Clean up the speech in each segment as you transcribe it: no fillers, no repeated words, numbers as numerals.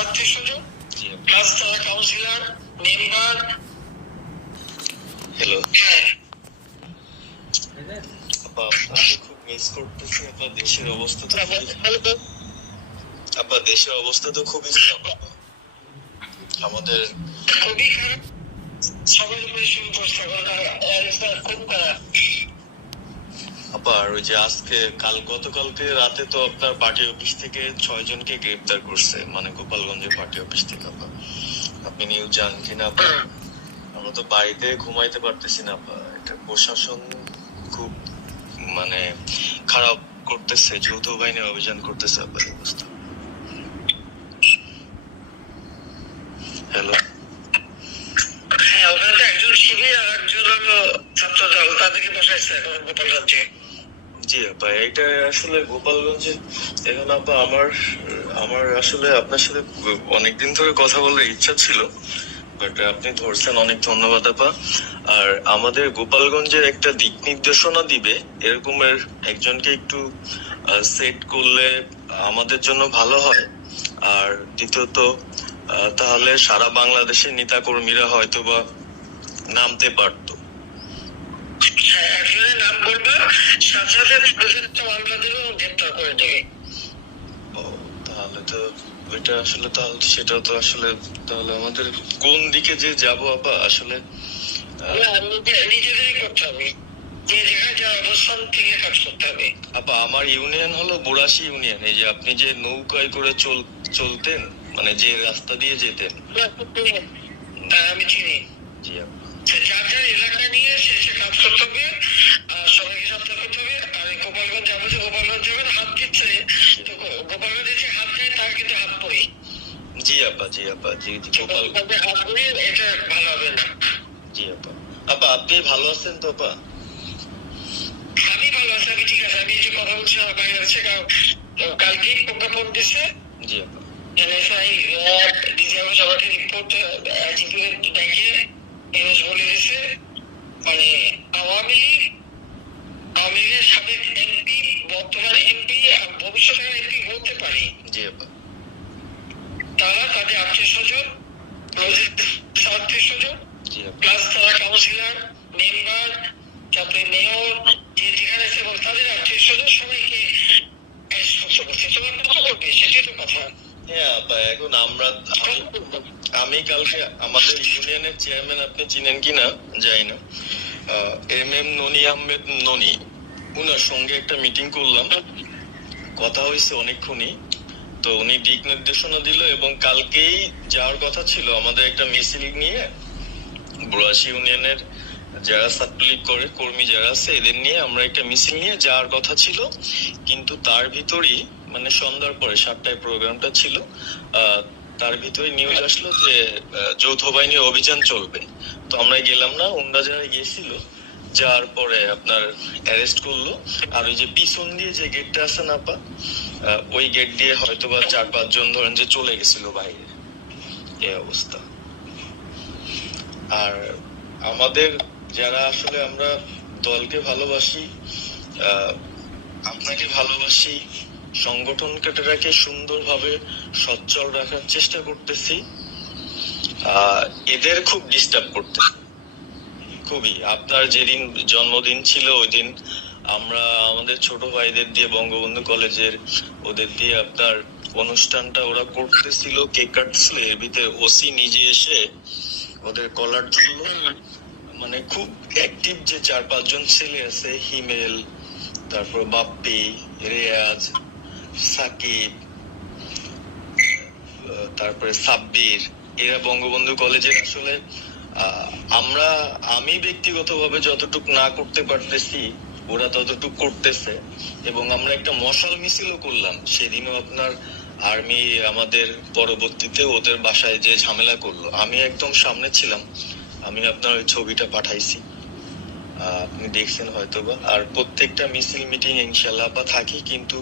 আত্মীয় প্লাস তারা councillor member. Hello হ্যাঁ আপা, আপনাকে খুব মিস করতেছি আপা। দেশের অবস্থা তো আপা, দেশের অবস্থা তো খুবই খারাপ আপা। আমাদের খুবই খারাপ, সবাই পরিশ্রম করছে খুব খারাপ। আপা, আর ওই যে আজকে গতকালকে রাতে তো আপনার পার্টি অফিস থেকে 6 জনকে গ্রেপ্তার করছে, মানে গোপালগঞ্জের পার্টি অফিস থেকে আপা। আপনি নিউজ জানেন কিনা আপা? আমরা তো বাড়িতে ঘুমাইতে পারতেছি না আপা। এটা প্রশাসন খুব মানে খারাপ করতেছে, যৌথ বাহিনী অভিযান করতেছে আপা। অবস্থা। হ্যালো, হ্যাঁ, ওখানে তো একজন শিবির আর একজন হলো ছাত্র দল, তাদেরকে বসাইছে এখন গোপালগঞ্জে। জি আপা, এটা আসলে গোপালগঞ্জে এখন আপা আমার আসলে আপনার সাথে অনেকদিন ধরে কথা বলার ইচ্ছা ছিল, বাট আপনি ধরছেন, অনেক ধন্যবাদ আপা। আর আমাদের গোপালগঞ্জের একটা দিক নির্দেশনা দিবে এরকমের একজনকে একটু সেট করলে আমাদের জন্য ভালো হয়। আর দ্বিতীয়ত তাহলে সারা বাংলাদেশের নেতা কর্মীরা হয়তো বা নামতে পারতো। হ্যাঁ, একজনের নাম বলবা, সাথে সাথে প্রতিটা মামলাদেরও গ্রেপ্তার করে দেবে। ও, তাহলে তো ওইটা আসলে সেটা তো আসলে তাহলে আমাদের কোন দিকে যে যাব আপা আসলে নিজেদেরই করতে হবে, যে জায়গায় যা অবস্থান থেকে কাজ করতে হবে। আপা, আমার ইউনিয়ন হলো বুড়াশি ইউনিয়ন। এই যে আপনি যে নৌকায় করে চলতেন, মানে যে রাস্তা দিয়ে যেতেন। আমি চিনি। জি আপা। যার যার এলাকা নিয়ে শেষে কাজ করতে হবে, সবাইকে সাবধান করতে হবে। আর গোপালগঞ্জ যাবো, যে গোপালগঞ্জ যাবেন হাত দিচ্ছে, তো গোপালগঞ্জে যে হাত দেয় তার কিন্তু হাত পড়ে। জি আপা, জি আপা, জি জি গোপালগঞ্জে হাত পড়ে, এটা ভালো হবে না। জি আপা। আপা, আপনি ভালো আছেন তো আপা? আমি ভালো আছি, আমি ঠিক আছে। আমি এই যে কথা বলছি আমার বাইরে আছে, কালকেই প্রজ্ঞাপন দিচ্ছে। জি আপা। এনএসআই ডিজিএম সবাইকে রিপোর্ট জিপি দেখে এনএস বলে দিছে, মানে আওয়ামী লীগের সাবেক এমপি, বর্তমান এমপি, ভবিষ্যতে এমপি হতে পারে, জি আপা। তারা তাদের আত্মীয় স্বজন, আত্মীয় স্বজন জি আপা। প্লাস তারা কাউন্সিলর মেম্বার, তারপরে মেয়র, যে যেখানে আছে এবং তাদের আত্মীয় স্বজন সবাইকে অ্যারেস্ট করতে বলছে। তোমার কত করবে সেটাই তো কথা। হ্যাঁ আপা, এখন আমি কালকে আমাদের ইউনিয়নের চেয়ারম্যান, আপনি চিনেন কিনা জানি না, MM ননি আহমেদ ননি, উনার সঙ্গে একটা মিটিং করলাম, কথা হয়েছে অনেকক্ষণই। তো উনি দিক নির্দেশনা দিল এবং কালকেই যাওয়ার কথা ছিল আমাদের একটা মিছিল নিয়ে, বুড়াশি ইউনিয়নের যারা ছাত্রলীগ করে কর্মী যারা আছে এদের নিয়ে আমরা একটা মিছিল নিয়ে যাওয়ার কথা ছিল। কিন্তু তার ভিতরই মানে সন্ধ্যার পরে 7টায় প্রোগ্রামটা ছিল, তার ভিতরে নিউজ আসলো যে যৌথ বাহিনী অভিযান চলবে। তো আমরা গেলাম না, ওনরা যারা গেছিল যাওয়ার পরে আপনার অ্যারেস্ট করলো। আর ওই যে পিছন দিয়ে যে গেটটা আছে না আপা, ওই গেট দিয়ে হয়তো বা 4-5 জন ধরেন যে চলে গেছিল বাইরে, এই অবস্থা। আর আমাদের যারা আসলে আমরা দলকে ভালোবাসি, আপনাকে ভালোবাসি, সংগঠনটাকে সুন্দরভাবে সচ্ছল রাখার চেষ্টা করতেছি, এদের খুব ডিস্টার্ব করতে খুবই। আপনার যেদিন জন্মদিন ছিল ওই দিন আমরা আমাদের ছোট ভাইদের দিয়ে বঙ্গবন্ধু কলেজের ওদের দিয়ে আপনার অনুষ্ঠানটা ওরা করতেছিল, কেক কাটছিল, এর ভিতরে ওসি নিজে এসে ওদের কলার ধরলো। মানে খুব অ্যাক্টিভ যে 4-5 জন ছেলে আছে, হিমেল, তারপর বাপ্পি, রেয়াজ, সাকিব, তারপরে সাব্বির, এরা বঙ্গবন্ধু কলেজের আসলে আমি ব্যক্তিগতভাবে যতটুকু না করতে পারতেছি ওরা ততটুকু করতেছে। এবং আমরা একটা মশাল মিছিলও করলাম সেদিনও আপনার আর্মি আমাদের পরবর্তীতে ওদের বাসায় যে ঝামেলা করলো, আমি একদম সামনে ছিলাম। আমি আপনার ওই ছবিটা পাঠাইছি, আপনি দেখছেন হয়তোবা। আর প্রত্যেকটা মিছিল মিটিং ইনশাল্লাহ বা থাকি, কিন্তু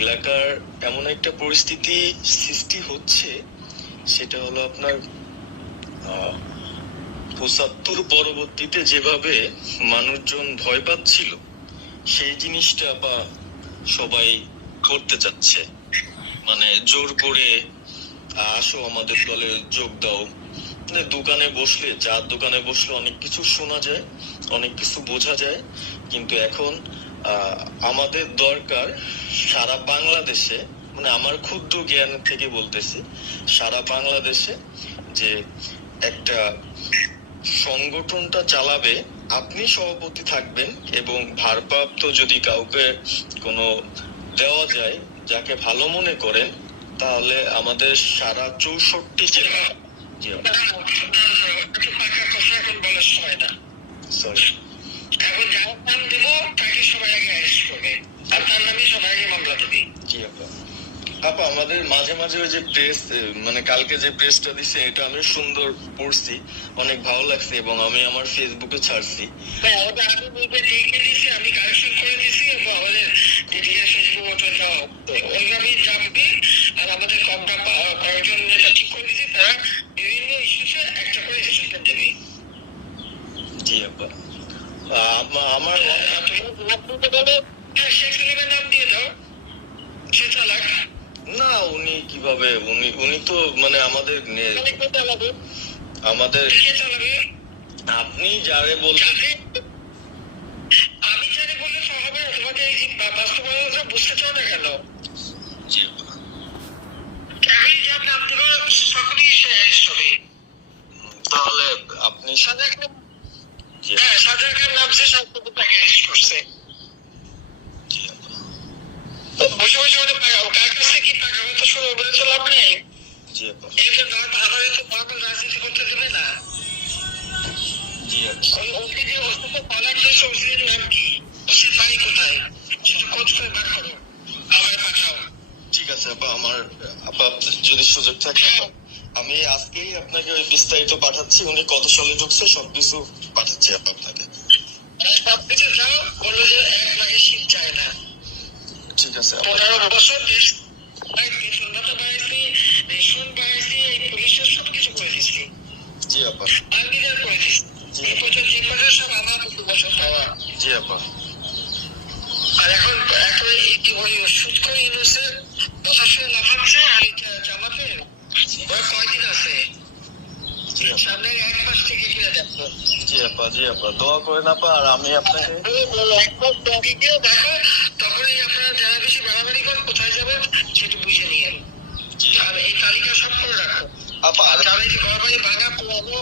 এলাকার এমন একটা পরিস্থিতি সৃষ্টি হচ্ছে, সেটা হলো আপনার 75 পরবর্তীতে যেভাবে মানুষজন ভয় পাচ্ছিল সেই জিনিসটা বা সবাই করতে চাচ্ছে, মানে জোর করে আসো আমাদের দলে যোগ দাও। মানে দোকানে বসলে, চার দোকানে বসলে অনেক কিছু শোনা যায়, অনেক কিছু বোঝা যায়, কিন্তু এখন আমাদের দরকার সারা বাংলাদেশে, মানে আমার ক্ষুদ্র জ্ঞান থেকে বলতেছি, সারা বাংলাদেশে যে একটা সংগঠনটা চালাবে, আপনি সভাপতি থাকবেন এবং ভারপ্রাপ্ত যদি কাউকে কোনো দেওয়া যায় যাকে ভালো মনে করেন, তাহলে আমাদের সারা 64 জেলা। জি পাকা কথা এখন বলার সময় না। সরি। এখন যার নাম দেবো তাকে সবাই আগে অ্যারেস্ট করবে, আর তার নামে সবাই আগে মামলা দেবে। জি আপা। আপা আমাদের মাঝে মাঝে ওই যে প্রেস, মানে কালকে যে প্রেসটা দিছে এটা আমি সুন্দর পড়ছি, অনেক ভালো লাগছে এবং আমি আমার ফেসবুকে ছাড়ছি। হ্যাঁ, ওটা আমি নিজে লিখে দিছি, আমি কারেকশন করে দিছি এবং আমাদের দিদিকে ফেসবুক ওটা ওইভাবে যাবে। আর আমাদের কয়েকজন নেতা ঠিক করে দিছি, তারা বিভিন্ন ইস্যুতে একটা করে স্টেটমেন্ট দেবে। জি আপা। আমার শেখ সাহেবের নাম দিয়ে দাও, সে চালাক। না, উনি কিভাবে, উনি তো মানে আমাদের আমাদের কে চালাবে? আপনি যারে বলছেন। আমি জানি বললে তো হবে না, তোমাকে এই বাস্তবতা বুঝতে চাও না কেন? জি আপা। আমি যার নাম দেবো সকলেই সে অ্যারেস্ট হবে। তাহলে আপনি সাজা খান, হ্যাঁ সাজা খান নামছে, সব তাকে অ্যারেস্ট করছে। জি আপা। বসে বসে ওটা কার কাছ থেকে কি টাকা হয়তো শুরু বলে তো লাভ নেই। জি আপা। এটা আমাদের তো নর্মাল রাজনীতি করতে দেবে না। জি আপা। ওই ওকে যে ওষুধ বলার যে ওষুধের নাম কি, ওষুধ বাড়ি কোথায়, সেটা খোঁজ করে বার করো, আমার পাঠাও। ঠিক আছে আপা, আমার আপা যদি সুযোগ থাকে আমি আজকেই আপনাকে ওই বিস্তারিত পাঠাচ্ছি, উনি কত সালে ঢুকছে সবকিছু পাঠাচ্ছি আপা আপনাকে। সবকিছু যাও, বললো যে 1 লাখে শীত চায় না। ঠিক আছে আপা। 15 বছর দেশ বেতন ভাতা বাড়াইছি, রেশন বাড়াইছি, এই পুলিশের সবকিছু করে দিচ্ছি, জি আপা। আর্মিদের করে দিচ্ছি। এই পর্যন্ত যে করে সব আমার 2 বছর পাওয়া। জি আপা। আর এখন ওই সুদ করে ইউনুসের কথা শুনে লাফাচ্ছে, আর জামাতের ওরা কয়দিন আছে, জি আপা। সামনে 1 মাস থেকে কিনে দেখো। জি আপা। জি আপা, দোয়া করেন আপা। আর আমি আপনাকে 1 মাস দেখো, তখনই আপনারা যারা বেশি বাড়াবাড়ি করেন কোথায় যাবেন সেটা বুঝে নিয়েন। জি আর এই তালিকা সব করে রাখো। আপা। আর যারা যে ঘর বাড়ি ভাঙা পোড়ানো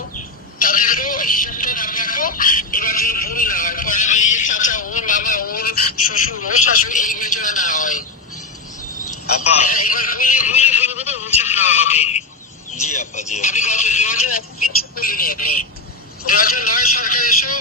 তাদেরও হিসাবটা নাম রাখো, এবার যদি ভুল না হয়, পরে এর চাচা, ওর মামা, ওর শ্বশুর, ওর শাশুড়ি, এইগুলো যেন না হয়। আপা। এবার ঘুরে ঘুরে ঘুরে ঘুরে হিসাব নেওয়া হবে। জি আপা। জি আমি গত 2001 কিছু বলিনি, আপনি 2009 সরকার এসেও